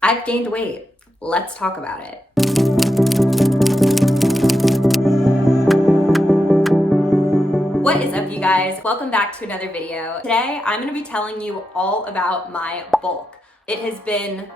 I've gained weight. Let's talk about it. What is up, you guys? Welcome back to another video. Today, I'm gonna be telling you all about my bulk. It has been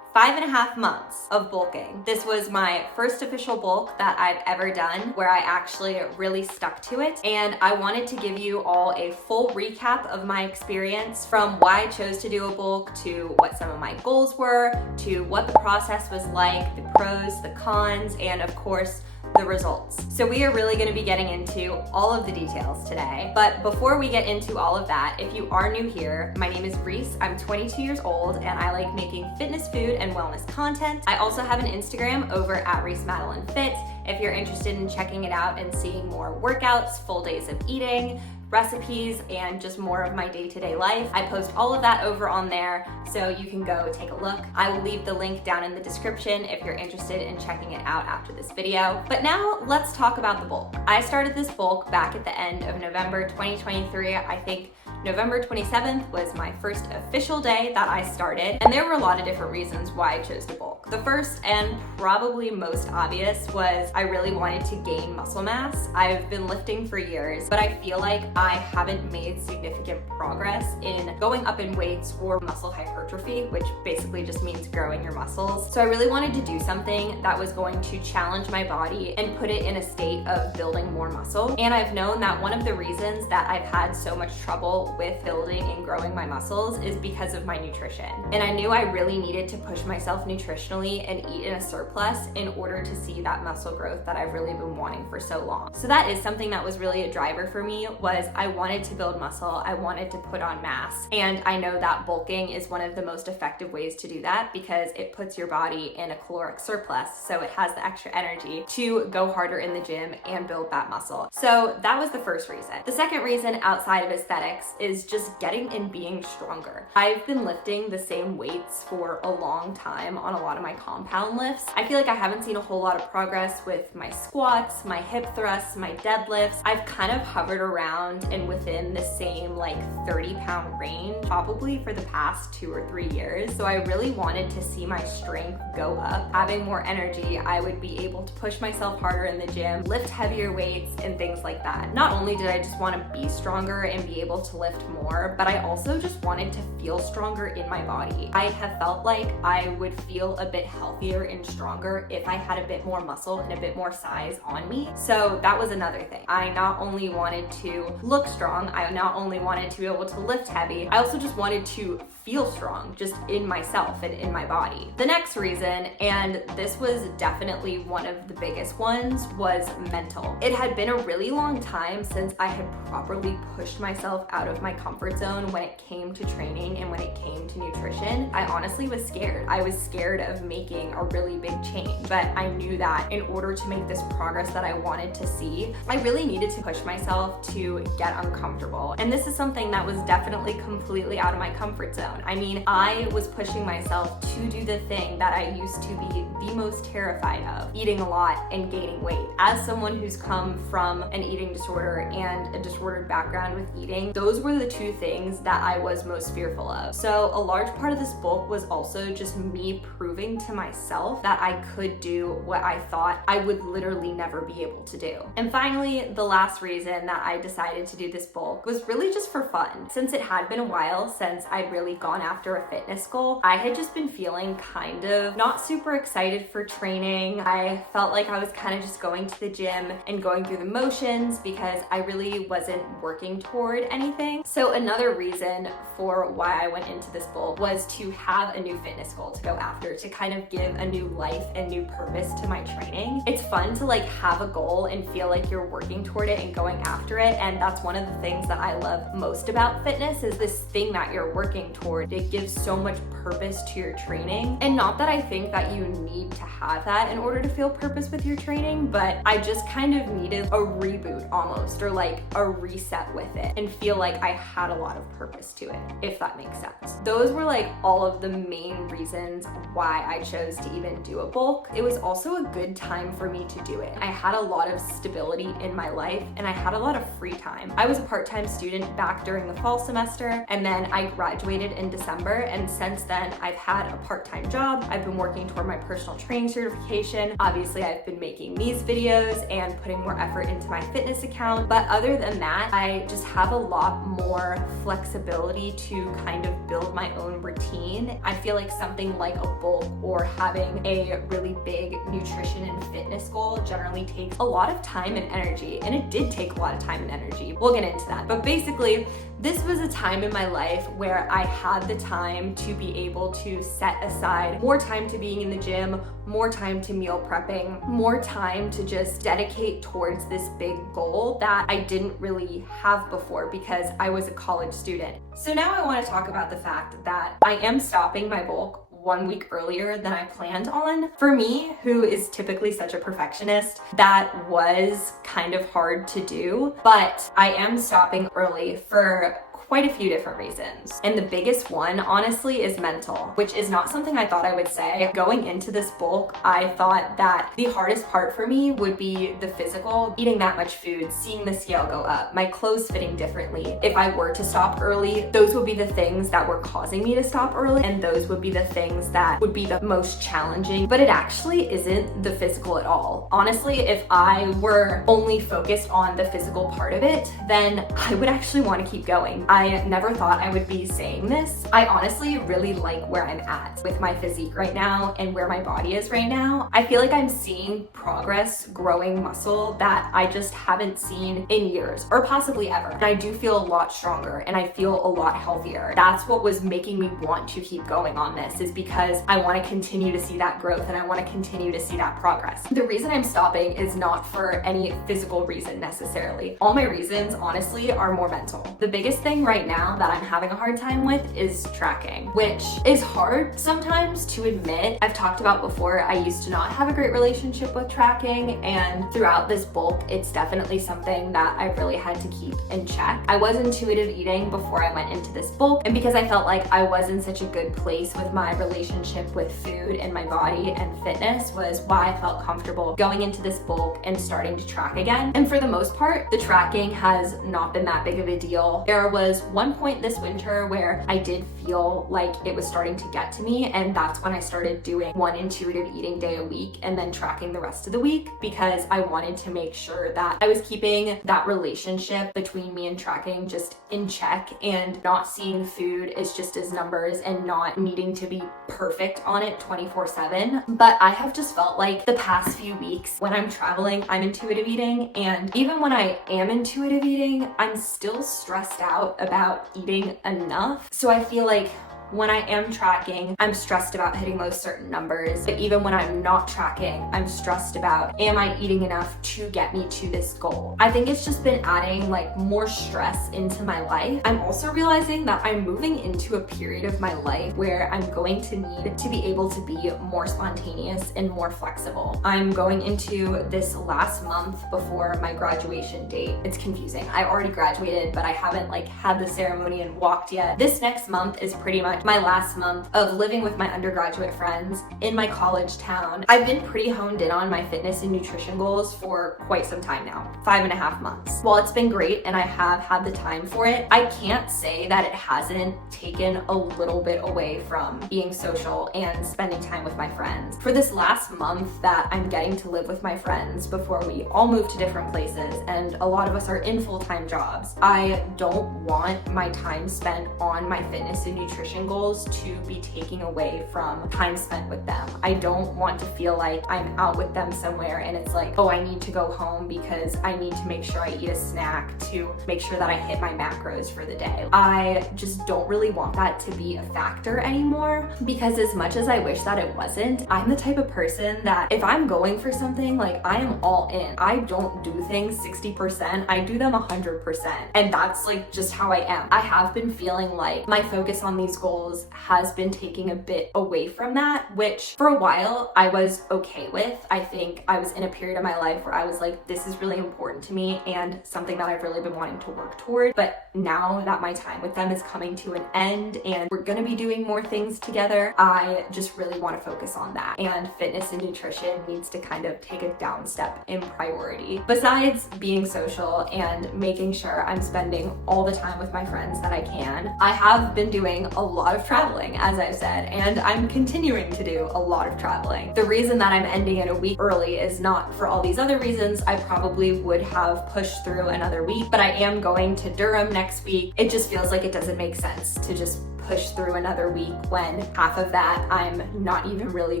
5.5 months of bulking. This was my first official bulk that I've ever done where I actually really stuck to it. And I wanted to give you all a full recap of my experience from why I chose to do a bulk to what some of my goals were, to what the process was like, the pros, the cons, and of course, the results. So we are really gonna be getting into all of the details today. But before we get into all of that, if you are new here, my name is Reese. I'm 22 years old and I like making fitness, food, and wellness content. I also have an Instagram over at Reese Madeline Fit if you're interested in checking it out and seeing more workouts, full days of eating, recipes, and just more of my day-to-day life. I post all of that over on there, so you can go take a look. I will leave the link down in the description if you're interested in checking it out after this video. But now let's talk about the bulk. I started this bulk back at the end of November 2023. I think November 27th was my first official day that I started, and there were a lot of different reasons why I chose to bulk. The first and probably most obvious was I really wanted to gain muscle mass. I've been lifting for years, but I feel like I haven't made significant progress in going up in weights or muscle hypertrophy, which basically just means growing your muscles. So I really wanted to do something that was going to challenge my body and put it in a state of building more muscle. And I've known that one of the reasons that I've had so much trouble with building and growing my muscles is because of my nutrition. And I knew I really needed to push myself nutritionally and eat in a surplus in order to see that muscle growth that I've really been wanting for so long. So that is something that was really a driver for me, was I wanted to build muscle, I wanted to put on mass. And I know that bulking is one of the most effective ways to do that because it puts your body in a caloric surplus, so it has the extra energy to go harder in the gym and build that muscle. So that was the first reason. The second reason, outside of aesthetics, is just getting and being stronger. I've been lifting the same weights for a long time on a lot of my compound lifts. I feel like I haven't seen a whole lot of progress with my squats, my hip thrusts, my deadlifts. I've kind of hovered around and within the same like 30-pound range probably for the past 2 or 3 years. So I really wanted to see my strength go up. Having more energy, I would be able to push myself harder in the gym, lift heavier weights, and things like that. Not only did I just want to be stronger and be able to lift more, but I also just wanted to feel stronger in my body. I have felt like I would feel a bit healthier and stronger if I had a bit more muscle and a bit more size on me. So that was another thing. I not only wanted to look strong, I not only wanted to be able to lift heavy, I also just wanted to feel strong just in myself and in my body. The next reason, and this was definitely one of the biggest ones, was mental. It had been a really long time since I had properly pushed myself out of my comfort zone when it came to training and when it came to nutrition. I honestly was scared. I was scared of making a really big change, but I knew that in order to make this progress that I wanted to see, I really needed to push myself to get uncomfortable. And this is something that was definitely completely out of my comfort zone. I mean, I was pushing myself to do the thing that I used to be the most terrified of, eating a lot and gaining weight. As someone who's come from an eating disorder and a disordered background with eating, those were the two things that I was most fearful of. So a large part of this bulk was also just me proving to myself that I could do what I thought I would literally never be able to do. And finally, the last reason that I decided to do this bulk was really just for fun. Since it had been a while since I'd really gone after a fitness goal, I had just been feeling kind of not super excited for training. I felt like I was kind of just going to the gym and going through the motions because I really wasn't working toward anything. So another reason for why I went into this bulk was to have a new fitness goal to go after, to kind of give a new life and new purpose to my training. It's fun to like have a goal and feel like you're working toward it and going after it, and that's one of the things that I love most about fitness, is this thing that you're working toward. It gives so much purpose to your training. And not that I think that you need to have that in order to feel purpose with your training, but I just kind of needed a reboot almost, or like a reset with it, and feel like like I had a lot of purpose to it, if that makes sense. Those were like all of the main reasons why I chose to even do a bulk. It was also a good time for me to do it. I had a lot of stability in my life and I had a lot of free time. I was a part-time student back during the fall semester, and then I graduated in December, and since then I've had a part-time job. I've been working toward my personal training certification. Obviously, I've been making these videos and putting more effort into my fitness account. But other than that, I just have a lot more flexibility to kind of build my own routine. I feel like something like a bulk or having a really big nutrition and fitness goal generally takes a lot of time and energy. And it did take a lot of time and energy. We'll get into that. But basically, this was a time in my life where I had the time to be able to set aside more time to being in the gym, more time to meal prepping, more time to just dedicate towards this big goal that I didn't really have before because I was a college student. So now I want to talk about the fact that I am stopping my bulk 1 week earlier than I planned on. For me, who is typically such a perfectionist, that was kind of hard to do, but I am stopping early for quite a few different reasons. And the biggest one, honestly, is mental, which is not something I thought I would say. Going into this bulk, I thought that the hardest part for me would be the physical, eating that much food, seeing the scale go up, my clothes fitting differently. If I were to stop early, those would be the things that were causing me to stop early, and those would be the things that would be the most challenging. But it actually isn't the physical at all. Honestly, if I were only focused on the physical part of it, then I would actually want to keep going. I never thought I would be saying this. I honestly really like where I'm at with my physique right now and where my body is right now. I feel like I'm seeing progress, growing muscle that I just haven't seen in years or possibly ever. And I do feel a lot stronger and I feel a lot healthier. That's what was making me want to keep going on this, is because I want to continue to see that growth and I want to continue to see that progress. The reason I'm stopping is not for any physical reason necessarily. All my reasons, honestly, are more mental. The biggest thing right now that I'm having a hard time with is tracking, which is hard sometimes to admit. I've talked about before, I used to not have a great relationship with tracking, and throughout this bulk, it's definitely something that I really had to keep in check. I was intuitive eating before I went into this bulk, and because I felt like I was in such a good place with my relationship with food and my body and fitness was why I felt comfortable going into this bulk and starting to track again. And for the most part, the tracking has not been that big of a deal. There was one point this winter where I did feel like it was starting to get to me, and that's when I started doing one intuitive eating day a week and then tracking the rest of the week, because I wanted to make sure that I was keeping that relationship between me and tracking just in check and not seeing food as just as numbers and not needing to be perfect on it 24/7. But I have just felt like the past few weeks when I'm traveling, I'm intuitive eating, and even when I am intuitive eating, I'm still stressed out about eating enough. So I feel like when I am tracking, I'm stressed about hitting those certain numbers. But even when I'm not tracking, I'm stressed about, am I eating enough to get me to this goal? I think it's just been adding like more stress into my life. I'm also realizing that I'm moving into a period of my life where I'm going to need to be able to be more spontaneous and more flexible. I'm going into this last month before my graduation date. It's confusing. I already graduated, but I haven't like had the ceremony and walked yet. This next month is pretty much my last month of living with my undergraduate friends in my college town. I've been pretty honed in on my fitness and nutrition goals for quite some time now, 5.5 months. While it's been great and I have had the time for it, I can't say that it hasn't taken a little bit away from being social and spending time with my friends. For this last month that I'm getting to live with my friends before we all move to different places and a lot of us are in full-time jobs, I don't want my time spent on my fitness and nutrition goals to be taking away from time spent with them. I don't want to feel like I'm out with them somewhere and it's like, oh, I need to go home because I need to make sure I eat a snack to make sure that I hit my macros for the day. I just don't really want that to be a factor anymore, because as much as I wish that it wasn't, I'm the type of person that if I'm going for something, like I am all in. I don't do things 60%, I do them 100%. And that's like just how I am. I have been feeling like my focus on these goals goals has been taking a bit away from that, which for a while I was okay with. I think I was in a period of my life where I was like, this is really important to me and something that I've really been wanting to work toward. But now that my time with them is coming to an end and we're gonna be doing more things together, I just really want to focus on that. And fitness and nutrition needs to kind of take a down step in priority. Besides being social and making sure I'm spending all the time with my friends that I can, I have been doing a lot of traveling, as I've said, and I'm continuing to do a lot of traveling. The reason that I'm ending it a week early is not for all these other reasons. I probably would have pushed through another week, but I am going to Durham next week. It just feels like it doesn't make sense to just push through another week when half of that I'm not even really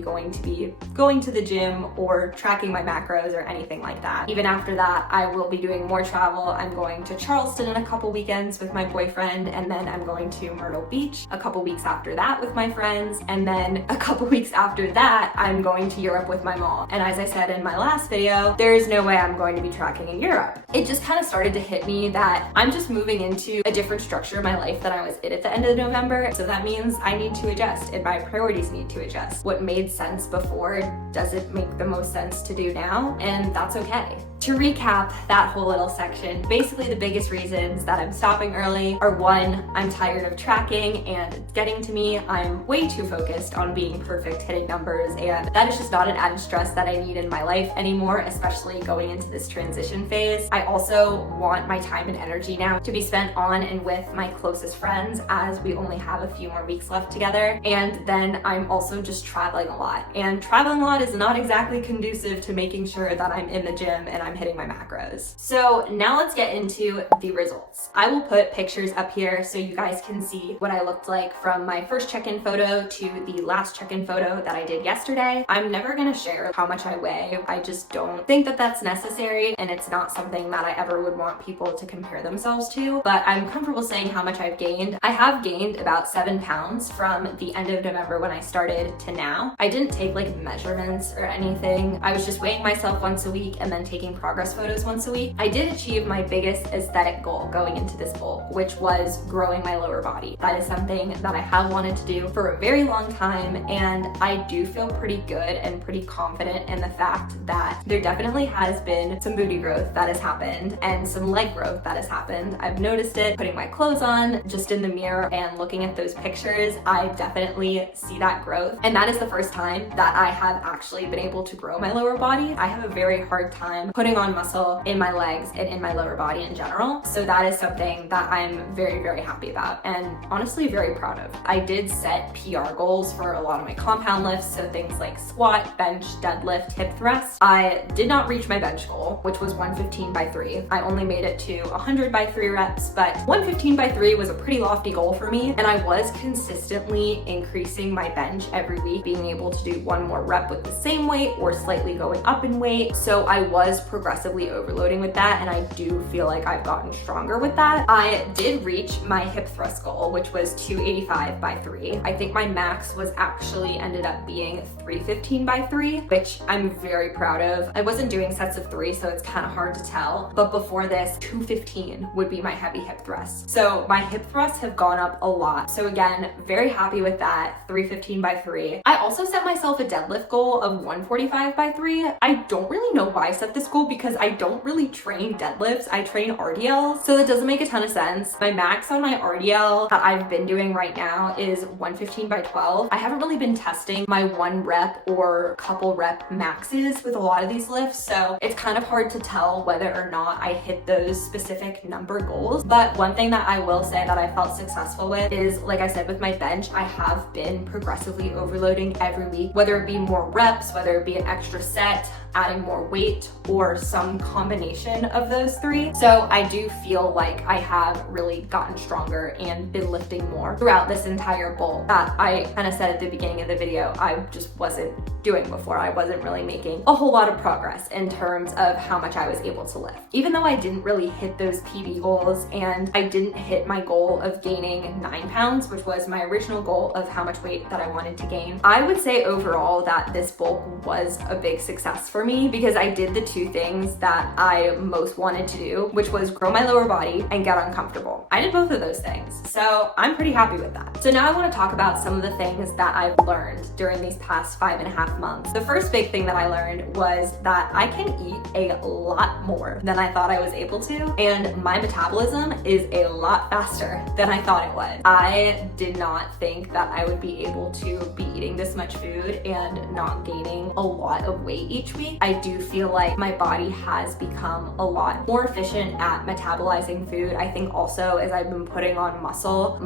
going to be going to the gym or tracking my macros or anything like that. Even after that, I will be doing more travel. I'm going to Charleston in a couple weekends with my boyfriend, and then I'm going to Myrtle Beach a couple weeks after that with my friends, and then a couple weeks after that, I'm going to Europe with my mom. And as I said in my last video, there is no way I'm going to be tracking in Europe. It just kind of started to hit me that I'm just moving into a different structure of my life than I was in at the end of November. So that means I need to adjust and my priorities need to adjust. What made sense before doesn't make the most sense to do now, and that's okay. To recap that whole little section, basically the biggest reasons that I'm stopping early are: one, I'm tired of tracking and it's getting to me. I'm way too focused on being perfect, hitting numbers, and that is just not an added stress that I need in my life anymore, especially going into this transition phase. I also want my time and energy now to be spent on and with my closest friends, as we only have a few more weeks left together. And then I'm also just traveling a lot, and traveling a lot is not exactly conducive to making sure that I'm in the gym and I'm hitting my macros. So now let's get into the results. I will put pictures up here so you guys can see what I looked like from my first check-in photo to the last check-in photo that I did yesterday. I'm never gonna share how much I weigh. I just don't think that that's necessary, and it's not something that I ever would want people to compare themselves to, but I'm comfortable saying how much I've gained. I have gained about 7 pounds from the end of November when I started to now. I didn't take like measurements or anything. I was just weighing myself once a week and then taking progress photos once a week. I did achieve my biggest aesthetic goal going into this bulk, which was growing my lower body. That is something that I have wanted to do for a very long time, and I do feel pretty good and pretty confident in the fact that there definitely has been some booty growth that has happened and some leg growth that has happened. I've noticed it putting my clothes on, just in the mirror and looking at those pictures. I definitely see that growth, and that is the first time that I have actually been able to grow my lower body. I have a very hard time putting on muscle in my legs and in my lower body in general. So that is something that I'm very, very happy about and honestly very proud of. I did set PR goals for a lot of my compound lifts, so things like squat, bench, deadlift, hip thrust. I did not reach my bench goal, which was 115 by 3. I only made it to 100 by 3 reps, but 115 by 3 was a pretty lofty goal for me, and I was consistently increasing my bench every week, being able to do one more rep with the same weight or slightly going up in weight. So I was progressively overloading with that, and I do feel like I've gotten stronger with that. I did reach my hip thrust goal, which was 285 by 3. I think my max was actually ended up being 315 by 3, which I'm very proud of. I wasn't doing sets of 3, so it's kind of hard to tell, but before this, 215 would be my heavy hip thrust. So my hip thrusts have gone up a lot. So again, very happy with that, 315 by 3. I also set myself a deadlift goal of 145 by 3. I don't really know why I set this goal because I don't really train deadlifts. I train RDLs, so that doesn't make a ton of sense. My max on my RDL that I've been doing right now is 115 by 12. I haven't really been testing my 1 rep or couple rep maxes with a lot of these lifts, so it's kind of hard to tell whether or not I hit those specific number goals. But one thing that I will say that I felt successful with is, like I said, with my bench, I have been progressively overloading every week, whether it be more reps, whether it be an extra set, adding more weight, or some combination of those 3. So I do feel like I have really gotten stronger and been lifting more throughout this entire bulk that I kind of said at the beginning of the video I just wasn't doing before. I wasn't really making a whole lot of progress in terms of how much I was able to lift. Even though I didn't really hit those PB goals and I didn't hit my goal of gaining 9 pounds, which was my original goal of how much weight that I wanted to gain, I would say overall that this bulk was a big success for for me because I did the two things that I most wanted to do, which was grow my lower body and get uncomfortable. I did both of those things, so I'm pretty happy with that. So now I want to talk about some of the things that I've learned during these past 5.5 months. The first big thing that I learned was that I can eat a lot more than I thought I was able to, and my metabolism is a lot faster than I thought it would. I did not think that I would be able to be eating this much food and not gaining a lot of weight each week. I do feel like my body has become a lot more efficient at metabolizing food. I think also as I've been putting on muscle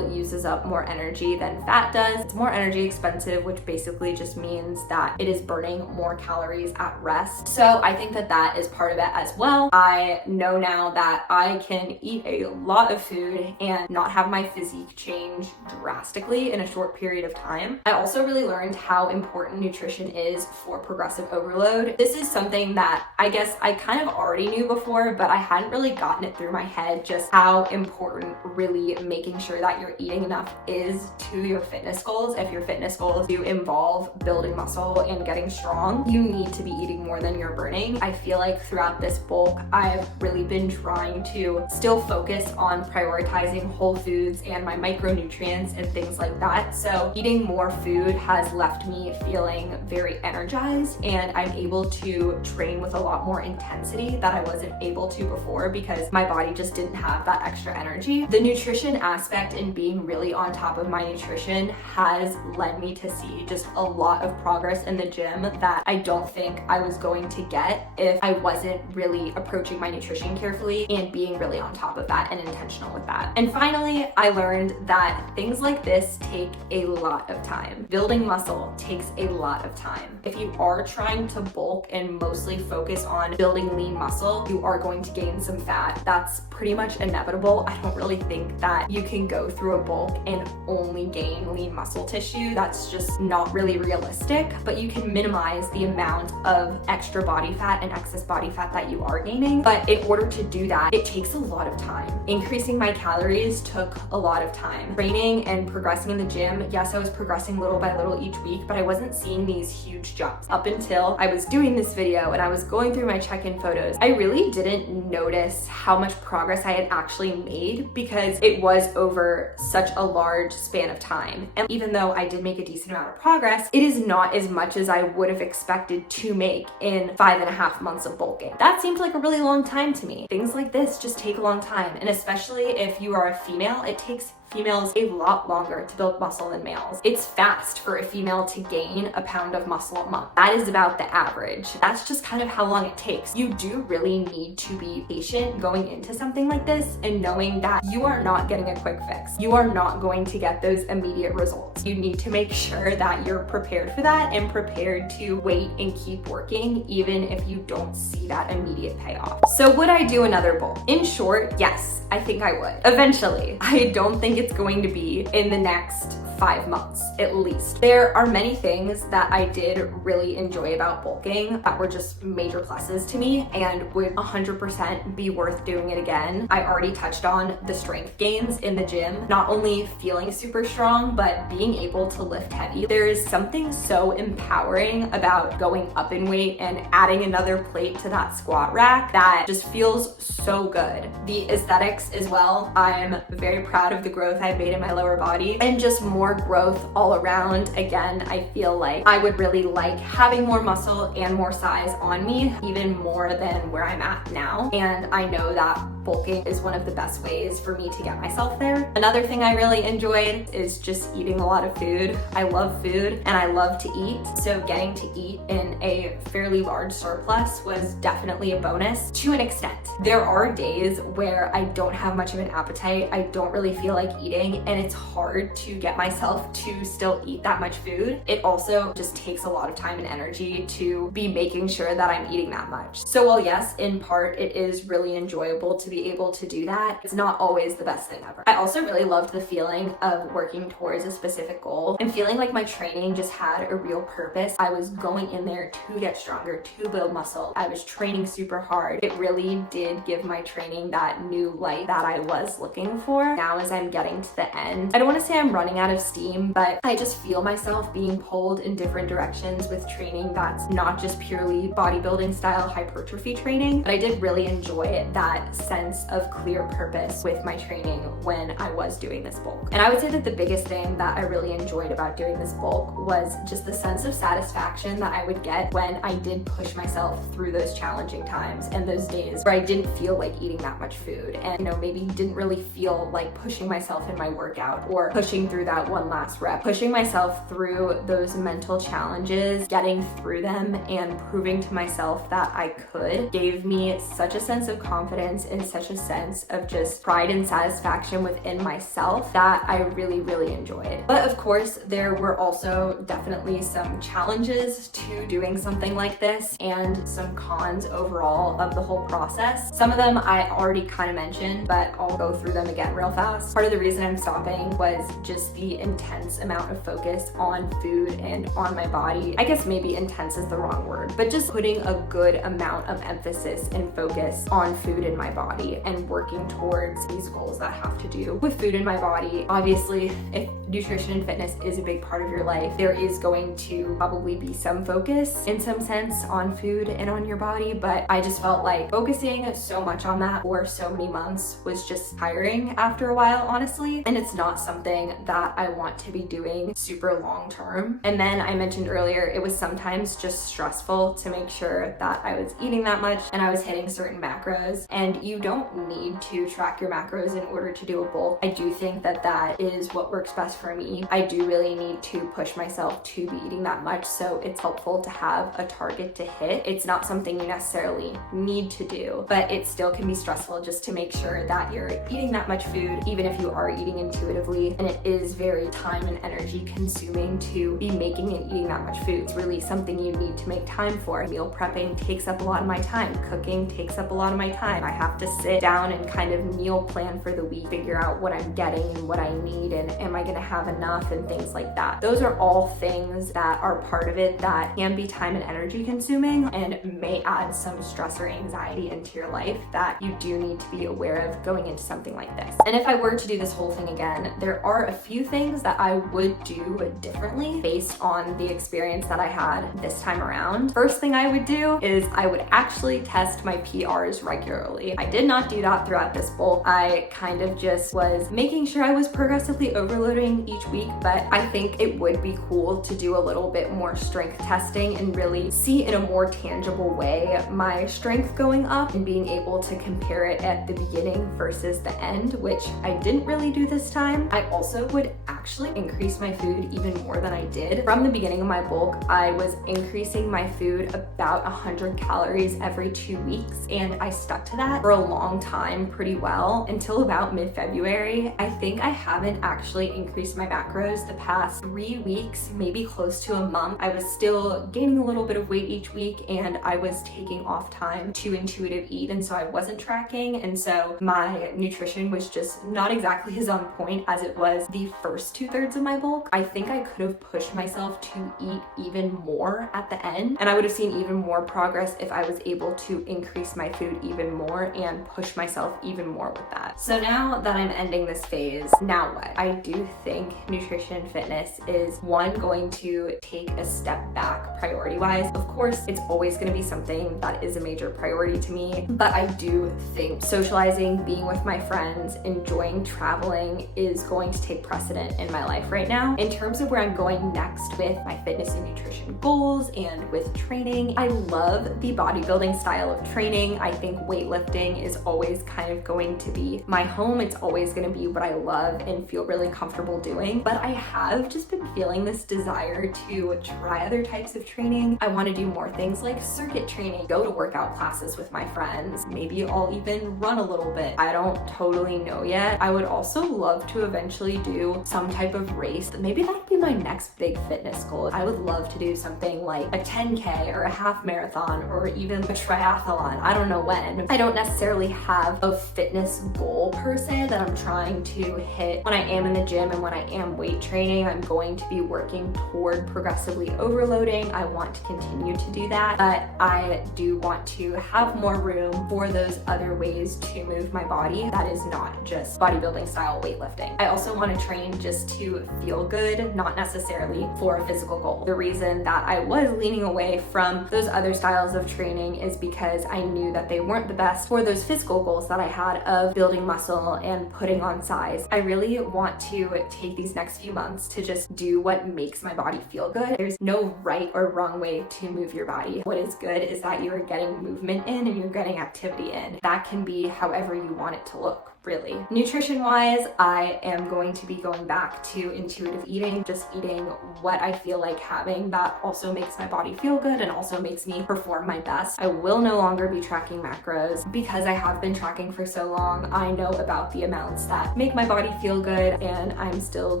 uses up more energy than fat does. It's more energy expensive, which basically just means that it is burning more calories at rest. So I think that that is part of it as well. I know now that I can eat a lot of food and not have my physique change drastically in a short period of time. I also really learned how important nutrition is for progressive overload. This is something that I guess I kind of already knew before, but I hadn't really gotten it through my head just how important really making sure that you're eating enough is to your fitness goals. If your fitness goals do involve building muscle and getting strong, you need to be eating more than you're burning. I feel like throughout this bulk, I've really been trying to still focus on prioritizing whole foods and my micronutrients and things like that. So eating more food has left me feeling very energized, and I'm able to train with a lot more intensity that I wasn't able to before because my body just didn't have that extra energy. The nutrition aspect and being really on top of my nutrition has led me to see just a lot of progress in the gym that I don't think I was going to get if I wasn't really approaching my nutrition carefully and being really on top of that and intentional with that. And finally, I learned that things like this take a lot of time. Building muscle takes a lot of time. If you are trying to bulk and mostly focus on building lean muscle, you are going to gain some fat. That's pretty much inevitable. I don't really think that you can go through a bulk and only gain lean muscle tissue. That's just not really realistic, but you can minimize the amount of extra body fat and excess body fat that you are gaining. But in order to do that, it takes a lot of time. Increasing my calories took a lot of time. Training and progressing in the gym, yes, I was progressing little by little each week, but I wasn't seeing these huge jumps. Up until I was doing this video and I was going through my check-in photos, I really didn't notice how much progress I had actually made because it was over such a large span of time. And even though I did make a decent amount of progress, it is not as much as I would have expected to make in 5.5 months of bulking. That seemed like a really long time to me. Things like this just take a long time, and especially if you are a female, it takes females a lot longer to build muscle than males. It's fast for a female to gain a pound of muscle a month. That is about the average. That's just kind of how long it takes. You do really need to be patient going into something like this and knowing that you are not getting a quick fix. You are not going to get those immediate results. You need to make sure that you're prepared for that and prepared to wait and keep working even if you don't see that immediate payoff. So would I do another bulk? In short, yes, I think I would. Eventually. I don't think it's going to be in the next 5 months at least. There are many things that I did really enjoy about bulking that were just major pluses to me and would 100% be worth doing it again. I already touched on the strength gains in the gym, not only feeling super strong, but being able to lift heavy. There is something so empowering about going up in weight and adding another plate to that squat rack that just feels so good. The aesthetics as well. I'm very proud of the growth I've made in my lower body and just more growth all around. Again, I feel like I would really like having more muscle and more size on me, even more than where I'm at now. And I know that bulking is one of the best ways for me to get myself there. Another thing I really enjoyed is just eating a lot of food. I love food and I love to eat. So getting to eat in a fairly large surplus was definitely a bonus to an extent. There are days where I don't have much of an appetite. I don't really feel like eating, and it's hard to get myself to still eat that much food. It also just takes a lot of time and energy to be making sure that I'm eating that much. So while yes, in part, it is really enjoyable to be be able to do that, it's not always the best thing ever. I also really loved the feeling of working towards a specific goal and feeling like my training just had a real purpose. I was going in there to get stronger, to build muscle. I was training super hard. It really did give my training that new light that I was looking for. Now as I'm getting to the end, I don't want to say I'm running out of steam, but I just feel myself being pulled in different directions with training that's not just purely bodybuilding style hypertrophy training, but I did really enjoy that sense of clear purpose with my training when I was doing this bulk. And I would say that the biggest thing that I really enjoyed about doing this bulk was just the sense of satisfaction that I would get when I did push myself through those challenging times and those days where I didn't feel like eating that much food and, maybe didn't really feel like pushing myself in my workout or pushing through that one last rep. Pushing myself through those mental challenges, getting through them and proving to myself that I could gave me such a sense of confidence and such a sense of just pride and satisfaction within myself that I really, really enjoyed. But of course, there were also definitely some challenges to doing something like this and some cons overall of the whole process. Some of them I already kind of mentioned, but I'll go through them again real fast. Part of the reason I'm stopping was just the intense amount of focus on food and on my body. I guess maybe intense is the wrong word, but just putting a good amount of emphasis and focus on food in my body and working towards these goals that have to do with food in my body. Obviously, if nutrition and fitness is a big part of your life, there is going to probably be some focus in some sense on food and on your body, but I just felt like focusing so much on that for so many months was just tiring after a while, honestly, and it's not something that I want to be doing super long term. And then I mentioned earlier, it was sometimes just stressful to make sure that I was eating that much and I was hitting certain macros, and you don't need to track your macros in order to do a bulk. I do think that that is what works best for me. I do really need to push myself to be eating that much, so it's helpful to have a target to hit. It's not something you necessarily need to do, but it still can be stressful just to make sure that you're eating that much food, even if you are eating intuitively, and it is very time and energy consuming to be making and eating that much food. It's really something you need to make time for. Meal prepping takes up a lot of my time. Cooking takes up a lot of my time. I have to sit down and kind of meal plan for the week, figure out what I'm getting and what I need, and am I gonna have enough and things like that. Those are all things that are part of it that can be time and energy consuming and may add some stress or anxiety into your life that you do need to be aware of going into something like this. And if I were to do this whole thing again, there are a few things that I would do differently based on the experience that I had this time around. First thing I would do is I would actually test my PRs regularly. I did not do that throughout this bulk. I kind of just was making sure I was progressively overloading each week, but I think it would be cool to do a little bit more strength testing and really see in a more tangible way my strength going up and being able to compare it at the beginning versus the end, which I didn't really do this time. I also would actually increase my food even more than I did. From the beginning of my bulk, I was increasing my food about 100 calories every 2 weeks, and I stuck to that for a long time pretty well until about mid-February. I think I haven't actually increased my macros the past 3 weeks, maybe close to a month. I was still gaining a little bit of weight each week, and I was taking off time to intuitive eat, and so I wasn't tracking, and so my nutrition was just not exactly as on point as it was the first 2/3 of my bulk. I think I could have pushed myself to eat even more at the end, and I would have seen even more progress if I was able to increase my food even more and push myself even more with that. So now that I'm ending this phase, now what? I do think nutrition and fitness is one, going to take a step back priority-wise. Of course, it's always going to be something that is a major priority to me, but I do think socializing, being with my friends, enjoying traveling is going to take precedent in my life right now. In terms of where I'm going next with my fitness and nutrition goals and with training, I love the bodybuilding style of training. I think weightlifting is always kind of going to be my home. It's always going to be what I love and feel really comfortable doing, but I have just been feeling this desire to try other types of training. I want to do more things like circuit training, go to workout classes with my friends. Maybe I'll even run a little bit. I don't totally know yet. I would also love to eventually do some type of race. Maybe that'll be my next big fitness goal. I would love to do something like a 10K or a half marathon or even a triathlon. I don't know when. I don't necessarily have a fitness goal per se that I'm trying to hit. When I am in the gym and when I am weight training, I'm going to be working toward progressively overloading. I want to continue to do that, but I do want to have more room for those other ways to move my body that is not just bodybuilding style weightlifting. I also want to train just to feel good, not necessarily for a physical goal. The reason that I was leaning away from those other styles of training is because I knew that they weren't the best for those physical goals that I had of building muscle and putting on size. I really want to take these next few months to just do what makes my body feel good. There's no right or wrong way to move your body. What is good is that you are getting movement in and you're getting activity in. That can be however you want it to look. Really. Nutrition wise, I am going to be going back to intuitive eating, just eating what I feel like having that also makes my body feel good and also makes me perform my best. I will no longer be tracking macros because I have been tracking for so long. I know about the amounts that make my body feel good, and I'm still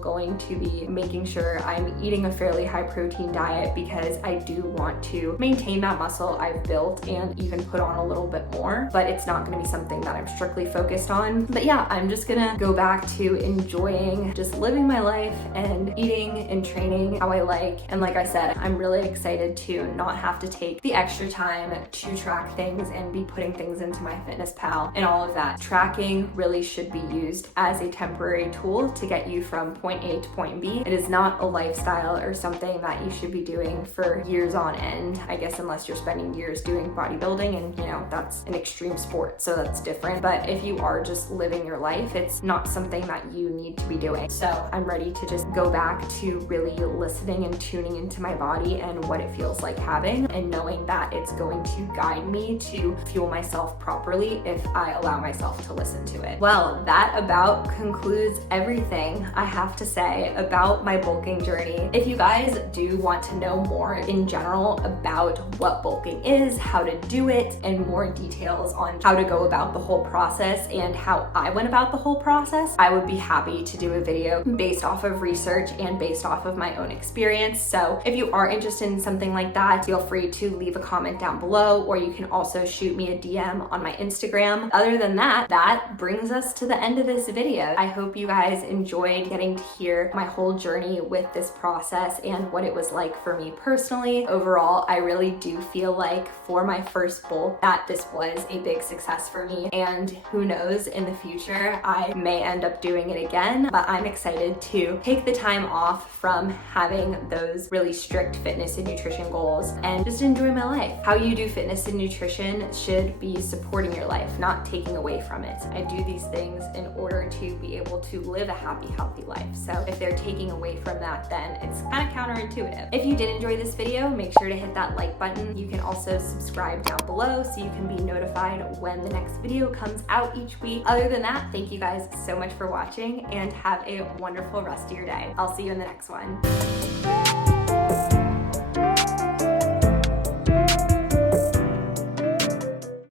going to be making sure I'm eating a fairly high protein diet because I do want to maintain that muscle I've built and even put on a little bit more, but it's not going to be something that I'm strictly focused on. But yeah, I'm just gonna go back to enjoying just living my life and eating and training how I like. And like I said, I'm really excited to not have to take the extra time to track things and be putting things into MyFitnessPal and all of that. Tracking really should be used as a temporary tool to get you from point A to point B. It is not a lifestyle or something that you should be doing for years on end, I guess, unless you're spending years doing bodybuilding, and you know, that's an extreme sport, so that's different. But if you are just living your life, it's not something that you need to be doing. So I'm ready to just go back to really listening and tuning into my body and what it feels like having, and knowing that it's going to guide me to fuel myself properly if I allow myself to listen to it. Well, that about concludes everything I have to say about my bulking journey. If you guys do want to know more in general about what bulking is, how to do it, and more details on how to go about the whole process and how I went about the whole process, I would be happy to do a video based off of research and based off of my own experience. So if you are interested in something like that, feel free to leave a comment down below, or you can also shoot me a DM on my Instagram. Other than that, that brings us to the end of this video. I hope you guys enjoyed getting to hear my whole journey with this process and what it was like for me personally. Overall, I really do feel like for my first bulk that this was a big success for me, and who knows, in the future I may end up doing it again, but I'm excited to take the time off from having those really strict fitness and nutrition goals and just enjoy my life. How you do fitness and nutrition should be supporting your life, not taking away from it. I do these things in order to be able to live a happy, healthy life. So if they're taking away from that, then it's kind of counterintuitive. If you did enjoy this video, make sure to hit that like button. You can also subscribe down below so you can be notified when the next video comes out each week. Other than that, thank you guys so much for watching and have a wonderful rest of your day. I'll see you in the next one.